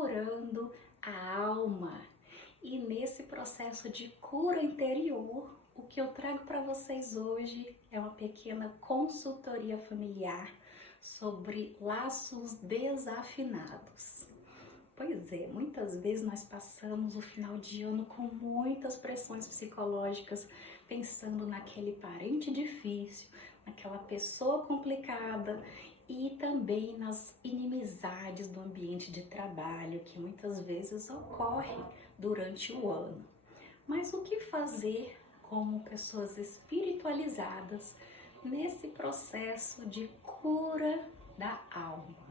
curando a alma. E nesse processo de cura interior, o que eu trago para vocês hoje é uma pequena consultoria familiar sobre laços desafinados. Pois é, muitas vezes nós passamos o final de ano com muitas pressões psicológicas, pensando naquele parente difícil, naquela pessoa complicada e também nas inimizades do ambiente de trabalho que muitas vezes ocorre durante o ano. Mas o que fazer como pessoas espiritualizadas nesse processo de cura da alma?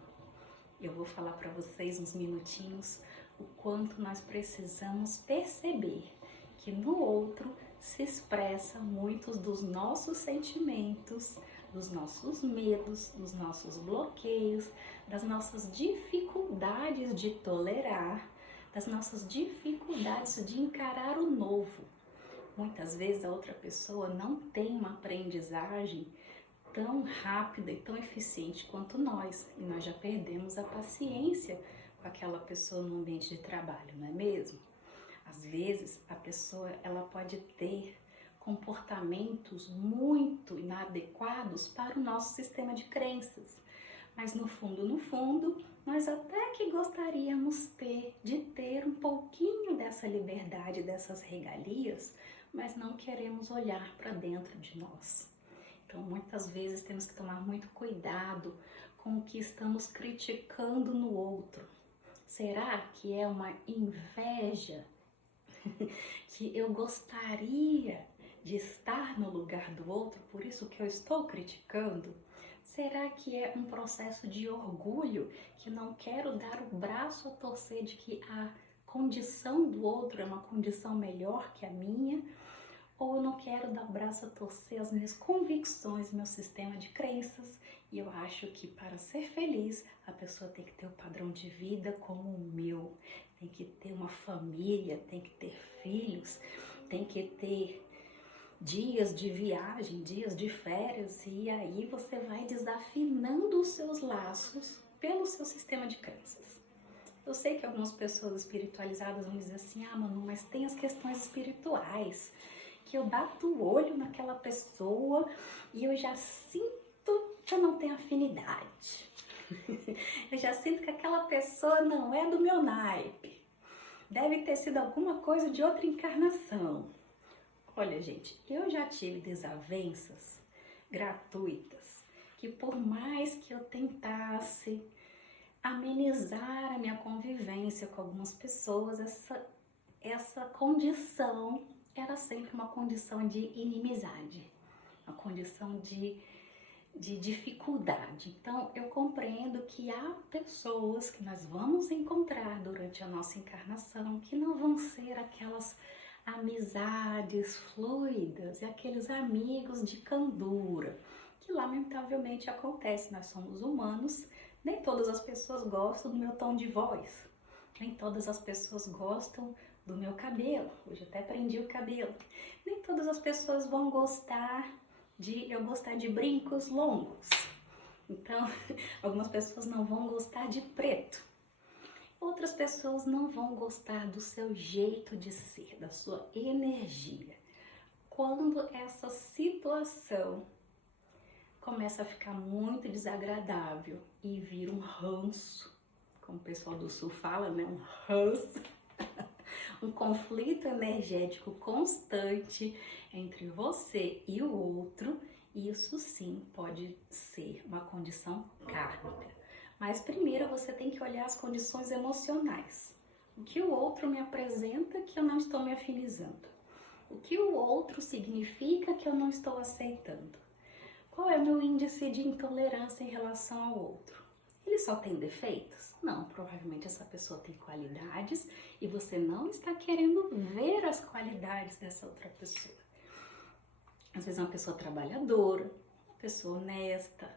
Eu vou falar para vocês uns minutinhos o quanto nós precisamos perceber que no outro se expressa muitos dos nossos sentimentos, dos nossos medos, dos nossos bloqueios, das nossas dificuldades de tolerar, das nossas dificuldades de encarar o novo. Muitas vezes a outra pessoa não tem uma aprendizagem tão rápida e tão eficiente quanto nós, e nós já perdemos a paciência com aquela pessoa no ambiente de trabalho, não é mesmo? Às vezes a pessoa ela pode ter comportamentos muito inadequados para o nosso sistema de crenças, mas no fundo, nós até que gostaríamos de ter um pouquinho dessa liberdade, dessas regalias, mas não queremos olhar para dentro de nós. Então, muitas vezes temos que tomar muito cuidado com o que estamos criticando no outro. Será que é uma inveja? Que eu gostaria de estar no lugar do outro, por isso que eu estou criticando? Será que é um processo de orgulho, que não quero dar o braço a torcer de que a condição do outro é uma condição melhor que a minha? Ou eu não quero dar o braço a torcer as minhas convicções, meu sistema de crenças, e eu acho que para ser feliz a pessoa tem que ter um padrão de vida como o meu, tem que ter uma família, tem que ter filhos, tem que ter dias de viagem, dias de férias, e aí você vai desafinando os seus laços pelo seu sistema de crenças. Eu sei que algumas pessoas espiritualizadas vão dizer assim, Manu, mas tem as questões espirituais, que eu bato o olho naquela pessoa e eu já sinto que eu não tenho afinidade. Eu já sinto que aquela pessoa não é do meu naipe. Deve ter sido alguma coisa de outra encarnação. Olha, gente, eu já tive desavenças gratuitas, que por mais que eu tentasse amenizar a minha convivência com algumas pessoas, essa condição era sempre uma condição de inimizade, uma condição de dificuldade. Então, eu compreendo que há pessoas que nós vamos encontrar durante a nossa encarnação que não vão ser aquelas amizades fluidas e aqueles amigos de candura, que lamentavelmente acontece. Nós somos humanos, nem todas as pessoas gostam do meu tom de voz, nem todas as pessoas gostam do meu cabelo. Hoje até prendi o cabelo. Nem todas as pessoas vão gostar de eu gostar de brincos longos. Então, algumas pessoas não vão gostar de preto. Outras pessoas não vão gostar do seu jeito de ser, da sua energia. Quando essa situação começa a ficar muito desagradável e vira um ranço, como o pessoal do sul fala, né? Um ranço. Um conflito energético constante entre você e o outro, isso sim pode ser uma condição kármica. Mas primeiro você tem que olhar as condições emocionais. O que o outro me apresenta que eu não estou me afinizando? O que o outro significa que eu não estou aceitando? Qual é o meu índice de intolerância em relação ao outro? Ele só tem defeitos? Não, provavelmente essa pessoa tem qualidades e você não está querendo ver as qualidades dessa outra pessoa. Às vezes é uma pessoa trabalhadora, uma pessoa honesta,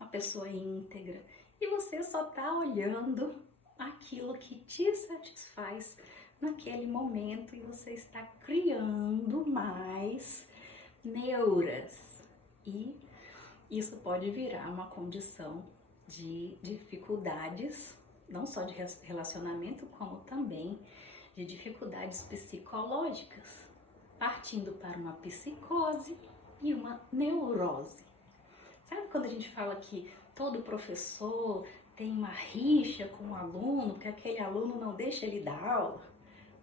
uma pessoa íntegra, e você só está olhando aquilo que te satisfaz naquele momento e você está criando mais neuras, e isso pode virar uma condição de dificuldades não só de relacionamento, como também de dificuldades psicológicas, partindo para uma psicose e uma neurose. Sabe quando a gente fala que todo professor tem uma rixa com um aluno, porque aquele aluno não deixa ele dar aula?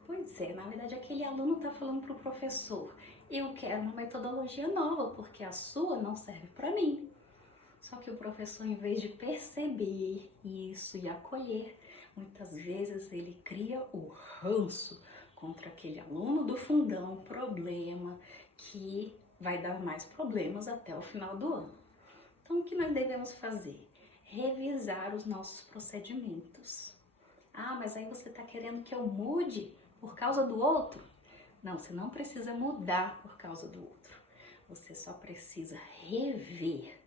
Pois é, na verdade aquele aluno está falando para o professor: eu quero uma metodologia nova, porque a sua não serve para mim. Só que o professor, em vez de perceber isso e acolher, muitas vezes ele cria o ranço contra aquele aluno do fundão, problema que vai dar mais problemas até o final do ano. Então, o que nós devemos fazer? Revisar os nossos procedimentos. Ah, mas aí você está querendo que eu mude por causa do outro? Não, você não precisa mudar por causa do outro. Você só precisa rever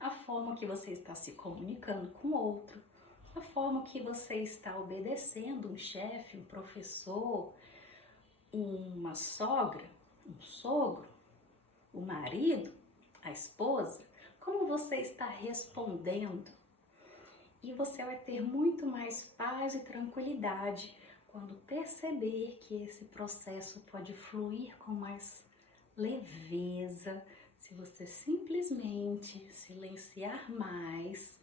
a forma que você está se comunicando com o outro, a forma que você está obedecendo um chefe, um professor, uma sogra, um sogro, o marido, a esposa, como você está respondendo. E você vai ter muito mais paz e tranquilidade quando perceber que esse processo pode fluir com mais leveza, se você simplesmente silenciar mais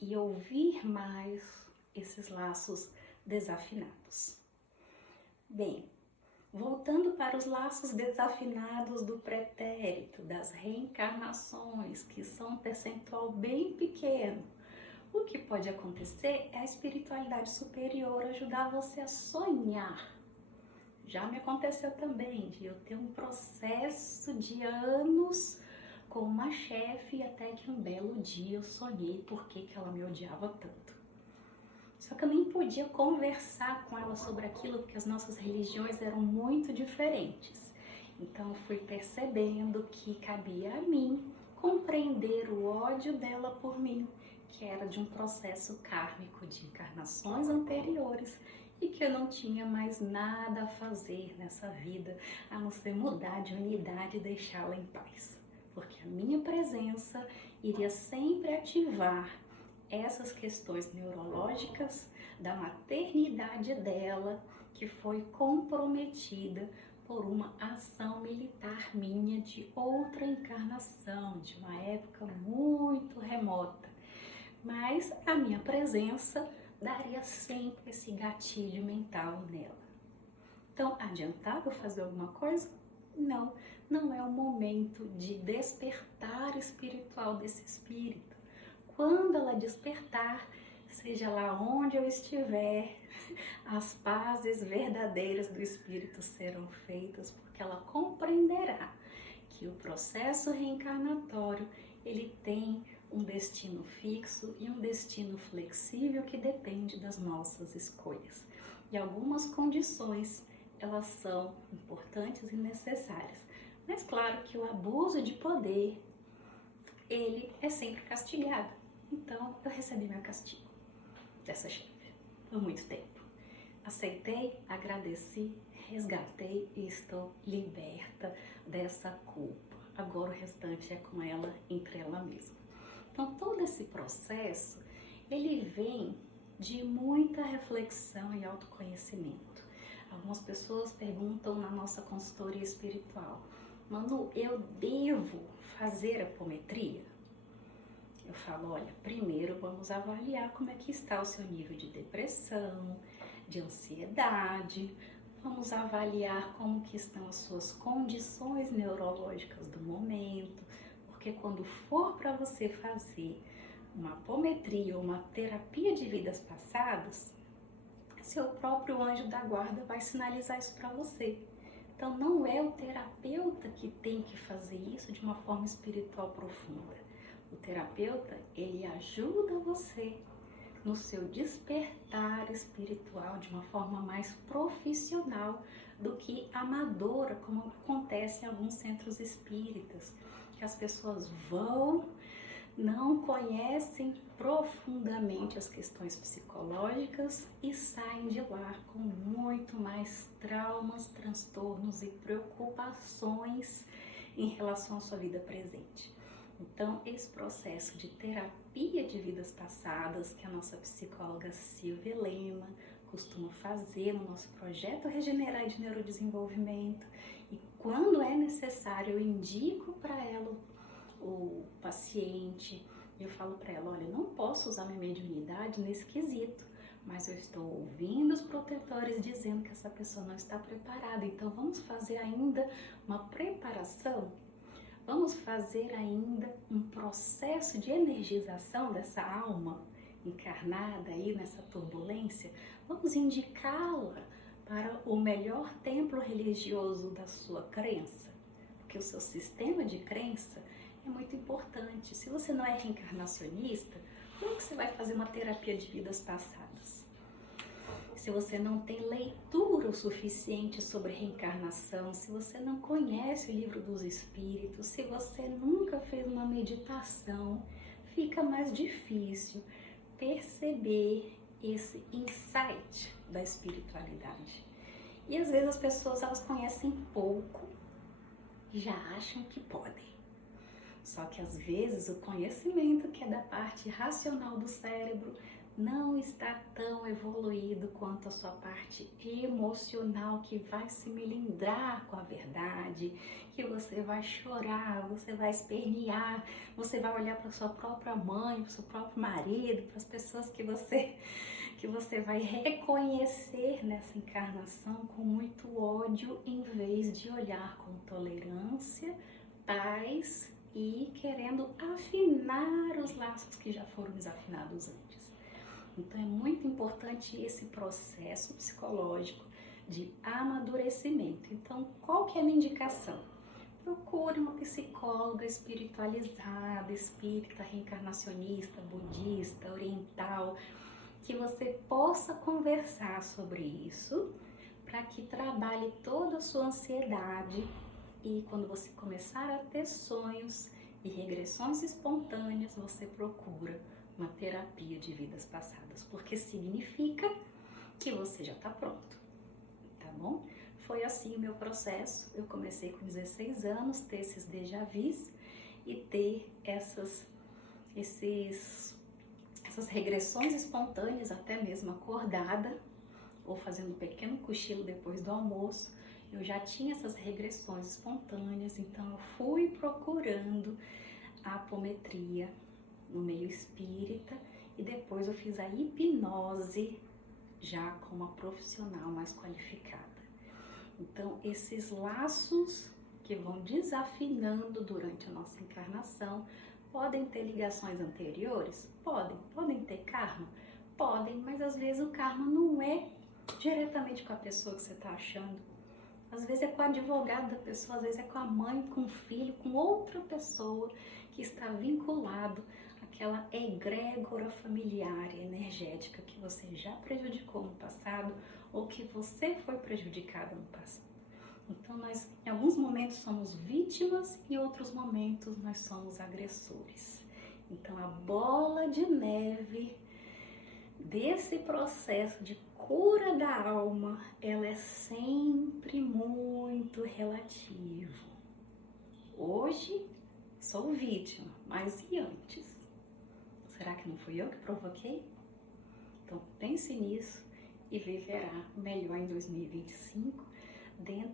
e ouvir mais esses laços desafinados. Bem, voltando para os laços desafinados do pretérito, das reencarnações, que são um percentual bem pequeno, o que pode acontecer é a espiritualidade superior ajudar você a sonhar. Já me aconteceu também de eu ter um processo de anos com uma chefe, até que um belo dia eu sonhei por que ela me odiava tanto. Só que eu nem podia conversar com ela sobre aquilo, porque as nossas religiões eram muito diferentes. Então eu fui percebendo que cabia a mim compreender o ódio dela por mim, que era de um processo kármico de encarnações anteriores e que eu não tinha mais nada a fazer nessa vida a não ser mudar de unidade e deixá-la em paz. Porque a minha presença iria sempre ativar essas questões neurológicas da maternidade dela, que foi comprometida por uma ação militar minha de outra encarnação, de uma época muito remota. Mas a minha presença daria sempre esse gatilho mental nela. Então, adiantava fazer alguma coisa? Não, não é o momento de despertar espiritual desse espírito. Quando ela despertar, seja lá onde eu estiver, as pazes verdadeiras do espírito serão feitas, porque ela compreenderá que o processo reencarnatório, ele tem um destino fixo e um destino flexível que depende das nossas escolhas. E algumas condições, elas são importantes e necessárias. Mas claro que o abuso de poder, ele é sempre castigado. Então, eu recebi meu castigo dessa chefe por muito tempo. Aceitei, agradeci, resgatei e estou liberta dessa culpa. Agora o restante é com ela, entre ela mesma. Então, todo esse processo, ele vem de muita reflexão e autoconhecimento. Algumas pessoas perguntam na nossa consultoria espiritual: Manu, eu devo fazer apometria? Eu falo, olha, primeiro vamos avaliar como é que está o seu nível de depressão, de ansiedade, vamos avaliar como que estão as suas condições neurológicas do momento, porque quando for para você fazer uma apometria ou uma terapia de vidas passadas, seu próprio anjo da guarda vai sinalizar isso para você. Então não é o terapeuta que tem que fazer isso de uma forma espiritual profunda. O terapeuta, ele ajuda você no seu despertar espiritual de uma forma mais profissional do que amadora, como acontece em alguns centros espíritas, que as pessoas vão, não conhecem profundamente as questões psicológicas e saem de lá com muito mais traumas, transtornos e preocupações em relação à sua vida presente. Então, esse processo de terapia de vidas passadas, que a nossa psicóloga Silvia Helena costuma fazer no nosso projeto Regenerar de Neurodesenvolvimento, e quando é necessário, eu indico para ela o paciente, eu falo para ela, olha, eu não posso usar minha mediunidade nesse quesito, mas eu estou ouvindo os protetores dizendo que essa pessoa não está preparada, então vamos fazer ainda uma preparação, vamos fazer ainda um processo de energização dessa alma encarnada aí nessa turbulência, vamos indicá-la para o melhor templo religioso da sua crença, porque o seu sistema de crença é muito importante. Se você não é reencarnacionista, como é que você vai fazer uma terapia de vidas passadas? Se você não tem leitura o suficiente sobre reencarnação, se você não conhece o livro dos espíritos, se você nunca fez uma meditação, fica mais difícil perceber esse insight da espiritualidade. E às vezes as pessoas elas conhecem pouco e já acham que podem. Só que às vezes o conhecimento que é da parte racional do cérebro não está tão evoluído quanto a sua parte emocional, que vai se melindrar com a verdade, que você vai chorar, você vai espernear, você vai olhar para sua própria mãe, para o seu próprio marido, para as pessoas que você vai reconhecer nessa encarnação com muito ódio, em vez de olhar com tolerância, paz e querendo afinar os laços que já foram desafinados antes. Então é muito importante esse processo psicológico de amadurecimento. Então, qual que é a minha indicação? Procure uma psicóloga espiritualizada, espírita, reencarnacionista, budista, oriental, que você possa conversar sobre isso, para que trabalhe toda a sua ansiedade. E quando você começar a ter sonhos e regressões espontâneas, você procura uma terapia de vidas passadas, porque significa que você já está pronto, tá bom? Foi assim o meu processo. Eu comecei com 16 anos, ter esses déjà vus e ter essas regressões espontâneas, até mesmo acordada, ou fazendo um pequeno cochilo depois do almoço. Eu já tinha essas regressões espontâneas, então eu fui procurando a apometria no meio espírita e depois eu fiz a hipnose já com uma profissional mais qualificada. Então esses laços que vão desafinando durante a nossa encarnação podem ter ligações anteriores? Podem ter karma? Podem, mas às vezes o karma não é diretamente com a pessoa que você está achando. Às vezes é com o advogado da pessoa, às vezes é com a mãe, com o filho, com outra pessoa que está vinculado àquela egrégora familiar e energética que você já prejudicou no passado ou que você foi prejudicada no passado. Então nós, em alguns momentos, somos vítimas e em outros momentos nós somos agressores. Então a bola de neve desse processo de cura da alma, ela é sempre muito relativo. Hoje sou vítima, mas e antes? Será que não fui eu que provoquei? Então pense nisso e viverá melhor em 2025 dentro